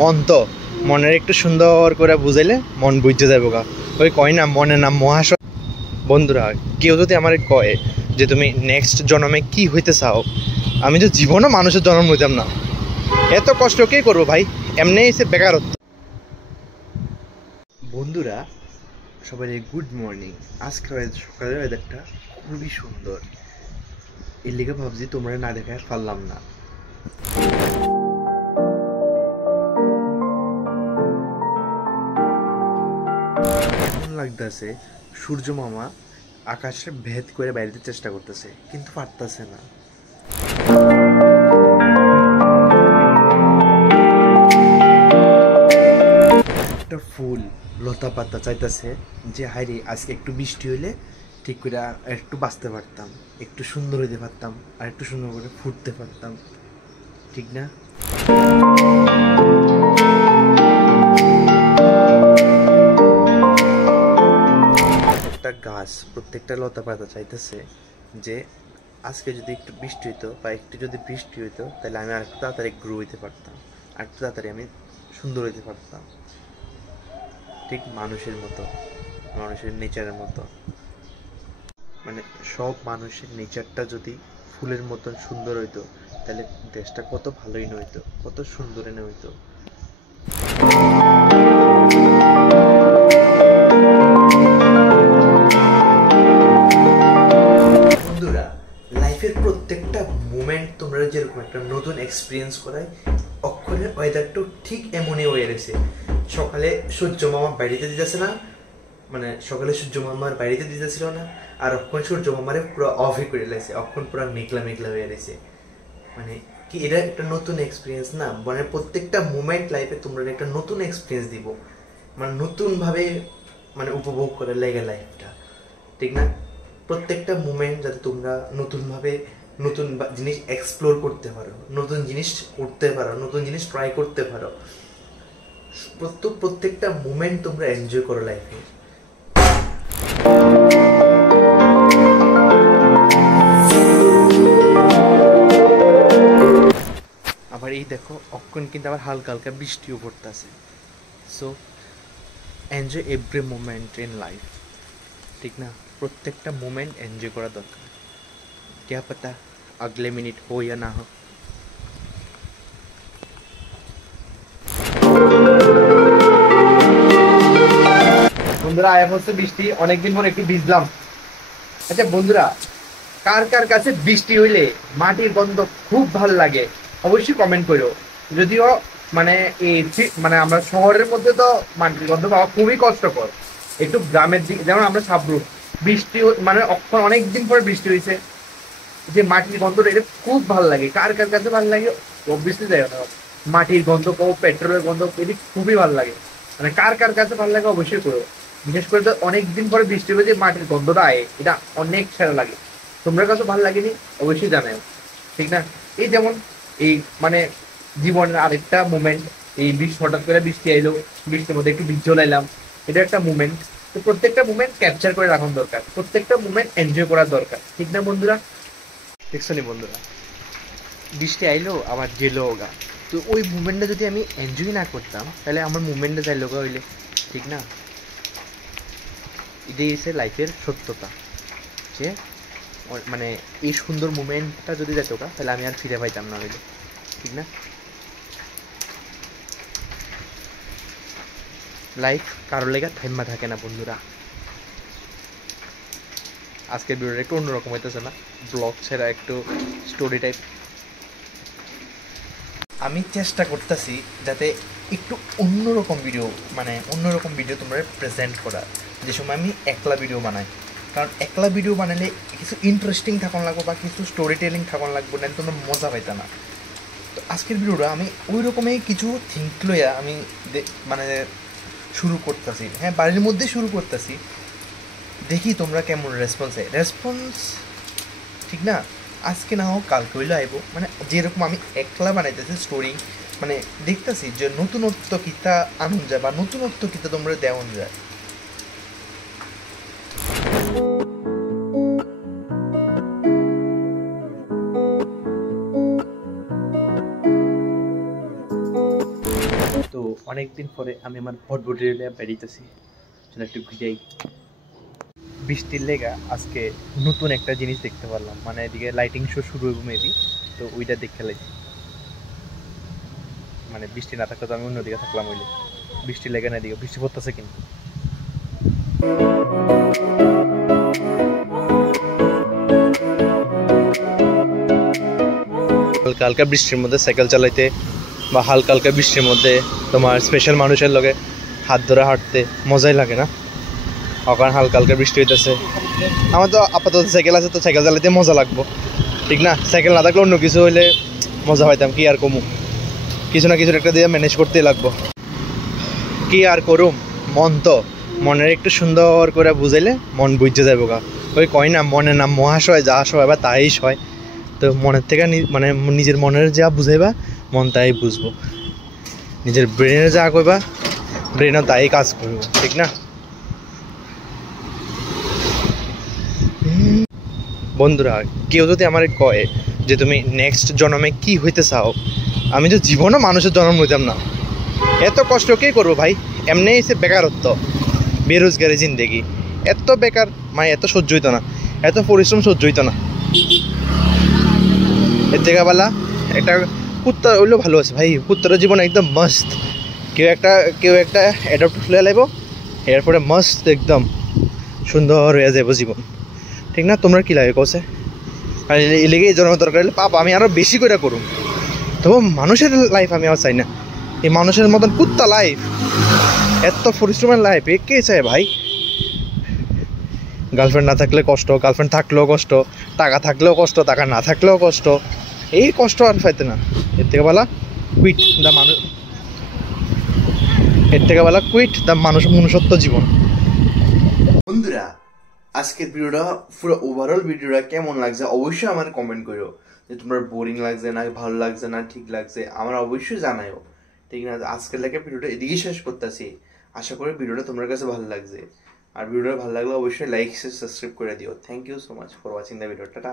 মন তো মনের একটু সুন্দর করে বুঝাইলে মন বুঝতে যাবো গা। ওই কয় না মনের নাম মহাশয়। বন্ধুরা, কেউ যদি আমার কয় যে তুমি নেক্সট জন্মে কি হইতে চাও, আমি তো জীবনও মানুষের জন্ম হইতাম না। এত কষ্ট কে করবো ভাই, এমনি এসে বেকারত্ব। বন্ধুরা সবাই গুড মর্নিং। আজকে সকালের ওয়েদারটা খুবই সুন্দর, এর লিগে ভাবছি তোমরা না দেখায় পারলাম না। এমন লাগতেছে সূর্য মামা আকাশে ভেদ করে বাইরেতে চেষ্টা করতেছে, কিন্তু পারতেছে না। একটা ফুল লতা পাতা চাইতেছে যে হাইরে আজকে একটু বৃষ্টি হইলে ঠিক করে একটু বাঁচতে পারতাম, একটু সুন্দর হইতে পারতাম, আর একটু সুন্দর করে ফুটতে পারতাম, ঠিক না? একটা গাছ প্রত্যেকটা লতা পাতা চাইতেছে যে আজকে যদি একটু বৃষ্টি হইতো বা একটু যদি বৃষ্টি হইতো তাহলে আমি আর একটু তাড়াতাড়ি গ্রো হইতে পারতাম, আর একটু তাড়াতাড়ি আমি সুন্দর হইতে পারতাম। ঠিক মানুষের মতো, মানুষের নেচারের মতো, মানে সব মানুষের নেচারটা যদি ফুলের মতন সুন্দর হইতো তাহলে দেশটা কত ভালোই নইতো, কত সুন্দর এনে হইতো। বন্ধুরা, লাইফের প্রত্যেকটা মোমেন্ট তোমরা যেরকম একটা নতুন এক্সপিরিয়েন্স করায়, অক্ষরের ওয়েদারটাও ঠিক এমনই হয়ে গেছে। সকালে সূর্য মামা বাড়িতে দিতেছে না, মানে সকালে সূর্য মামার বাড়িতে দিতেছিল না, আর অক্ষণ সূর্য মামারে পুরো অফই করে লাগছে, অক্ষণ পুরো মেঘলা মেঘলা হয়ে গেছে। মানে কি এটা একটা নতুন এক্সপিরিয়েন্স না? মানে প্রত্যেকটা মোমেন্ট লাইফে তোমরা একটা নতুন এক্সপিরিয়েন্স দিব, মানে নতুনভাবে মানে উপভোগ করে লাগে লাইফটা, ঠিক না? প্রত্যেকটা মোমেন্ট যাতে তোমরা নতুনভাবে নতুন জিনিস এক্সপ্লোর করতে পারো, নতুন জিনিস করতে পারো, নতুন জিনিস ট্রাই করতে পারো, প্রত্যেকটা মোমেন্ট তোমরা এনজয় করো লাইফে। আবার এই দেখো অক্ষণ কিন্তু আবার হালকা হালকা বৃষ্টিও পড়তেছে। So enjoy every moment in life, ঠিক না? প্রত্যেকটা মোমেন্ট এনজয় করা দরকার। क्या पता अगले मिनट हो या ना हो। বন্ধুরা আয়া হচ্ছে বৃষ্টি, অনেকদিন পর একটু ভিজলাম। আচ্ছা বন্ধুরা, কার কার কাছে বৃষ্টি হইলে মাটির গন্ধ খুব ভালো লাগে অবশ্যই কমেন্ট করো। যদিও মানে এই মানে আমরা শহরের মধ্যে তো মাটির গন্ধ পাওয়া খুবই কষ্টকর, একটু গ্রামের দিকে যেমন আমরা সাবরু বৃষ্টি মানে অনেকদিন পরে বৃষ্টি হয়েছে, যে মাটির গন্ধটা এটা খুব ভালো লাগে। কার কার কাছে ভালো লাগে অবভিয়াসলি যাই না, মাটির গন্ধ কো পেট্রোলের গন্ধ এটি খুবই ভালো লাগে। মানে কার কার কাছে ভালো লাগে অবশ্যই করো। বিশেষ করে তো অনেকদিন পরে বৃষ্টি হয়ে যে মাটির গন্ধটা আয়, এটা অনেক সেরা লাগে। তোমরা কাছে ভালো লাগেনি অবশ্যই জানাও, ঠিক না? এই যেমন এই মানে জীবনের আরেকটা মুমেন্ট, এই বৃষ্টি হঠাৎ করে বৃষ্টি আইলো, বৃষ্টির মধ্যে একটু ভিজে লাইলাম, এটা একটা মুমেন্ট। তো প্রত্যেকটা মুমেন্ট ক্যাপচার করে রাখার দরকার, প্রত্যেকটা মুমেন্ট এনজয় করার দরকার, ঠিক না বন্ধুরা? দেখছো নি বন্ধুরা, বৃষ্টি আইলো আবার গেলো গা, তো ওই মুভমেন্টটা যদি আমি এনজয় না করতাম তাহলে আমার মুভমেন্টটা যাইলো গা হইলে, ঠিক না? এটাই হচ্ছে লাইফের সত্যতা, যে মানে এই সুন্দর মুভমেন্টটা যদি যেত গা তাহলে আমি আর ফিরে পাইতাম না হইলে, ঠিক না? লাইফ কারোর লেগে থাইমা থাকে না বন্ধুরা। আজকের ভিডিওটা একটু অন্যরকম হইতেছে না, ব্লগ ছাড়া একটু স্টোরি টাইপ। আমি চেষ্টা করতেছি যাতে একটু অন্যরকম ভিডিও, মানে অন্যরকম ভিডিও তোমরা প্রেজেন্ট করা, যে সময় আমি একলা ভিডিও বানাই। কারণ একলা ভিডিও বানালে কিছু ইন্টারেস্টিং থাকুন লাগবো বা কিছু স্টোরি টেলিং থাকুন লাগবো, না তোমরা মজা পাইতা না। তো আজকের ভিডিওটা আমি ওই রকমই কিছু থিঙ্ক লইয়া আমি মানে শুরু করতেছি। হ্যাঁ, বাড়ির মধ্যে শুরু করতেছি, দেখি তোমরা কেমন রেসপন্স, ঠিক না? আজকে না হোক কালকে হইলে আইব, মানে যেরকম আমি একলা বানাইতেছি স্টোরি, মানে দেখতেছি যে নতুনত্ব কিতা আনুন যায় বা নতুনত্ব কিতা তোমরা দেওয়ান যায়। তো তো অনেকদিন পরে আমি আমার ভটভটির বেরিয়েছি, একটু ঘুরেই। বৃষ্টির লেগা আজকে নতুন একটা জিনিস দেখতে পারলাম, মানে এদিকে লাইটিং শো শুরু হইব মেবি, তো ওইটা দেখতে লাগছে। মানে বৃষ্টি না থাকলে তো আমি অন্যদিকে থাকলাম, ওইলে বৃষ্টি লেগে না, এদিকে বৃষ্টি পড়তেছে কিন্তু। হালকা হালকা বৃষ্টির মধ্যে সাইকেল চালাইতে বা হালকা হালকা বৃষ্টির মধ্যে তোমার স্পেশাল মানুষের লগে হাত ধরে হাঁটতে মজাই লাগে না? ওখানে হালকা হালকা বৃষ্টি হইতেছে। আমার তো আপাতত সাইকেল আছে, তো সাইকেল চালাইতে মজা লাগবো, ঠিক না? সাইকেল না থাকলে অন্য কিছু হইলে মজা পাইতাম, কি আর কমু, কিছু না কিছু একটা দিয়ে ম্যানেজ করতেই লাগবো। কি আর করুম, মন তো মনের একটু সুন্দর করে বুঝাইলে মন বুঝতে যাবো গা। ওই কয় না, মনের নাম মহাশয়, যা সয় বা তাই সয়। তো মনের থেকে মানে নিজের মনের যা বুঝাইবা মন তাই বুঝবো, নিজের ব্রেনের যা কইবা ব্রেনও তাই কাজ করবো, ঠিক না? বন্ধুরা, কেউ যদি আমার কয় যে তুমি নেক্সট জন্মে কি হইতে চাও, আমি তো জীবনও মানুষের জন্ম হইতাম না। এত কষ্ট কে করবো ভাই? এমনি এসে বেকারত্ব, বেরোজগারি জিন্দেগি, এত বেকার মানে এত সহ্য হইতো না, এত পরিশ্রম সহ্য হইতো না। এর থেকে বেলা একটা কুত্তা হইলেও ভালো আছে ভাই, কুত্তার জীবন একদম মস্ত। কেউ একটা অ্যাডপ্ট খুলে লাগবো, এরপরে মস্ত একদম সুন্দর হয়ে যাবো জীবন, ঠিক না? তোমরা কি লাগে কছে? আর এলেগে এই জন্ম দরকার হলে পাপ আমি আরও বেশি করে করুম, তবু মানুষের লাইফ আমি আর চাই না। এই মানুষের মতন কুত্তা লাইফ, এত পরিশ্রমের লাইফ এ কে চায় ভাই? গার্লফ্রেন্ড না থাকলে কষ্ট, গার্লফ্রেন্ড থাকলেও কষ্ট, টাকা থাকলেও কষ্ট, টাকা না থাকলেও কষ্ট, এই কষ্ট আর পাইতে না। এর থেকে বলা কুইট দ্য মানুষ, এর থেকে বলা কুইট দ্য মনুষ্যত্ব জীবন। বন্ধুরা, আজকের ভিডিওটা পুরো ওভারঅল ভিডিওটা কেমন লাগছে অবশ্যই আমার কমেন্ট করো, যে তোমার বোরিং লাগছে না ভালো লাগছে না ঠিক লাগছে আমার অবশ্যই জানাও, ঠিক না? আজকের লেগে ভিডিওটা এদিকে শেষ করতেছি। আশা করি ভিডিওটা তোমার কাছে ভালো লাগছে, আর ভিডিওটা ভালো লাগলে অবশ্যই লাইক সাবস্ক্রাইব করে দিও। Thank you so much for watching the video. Tata.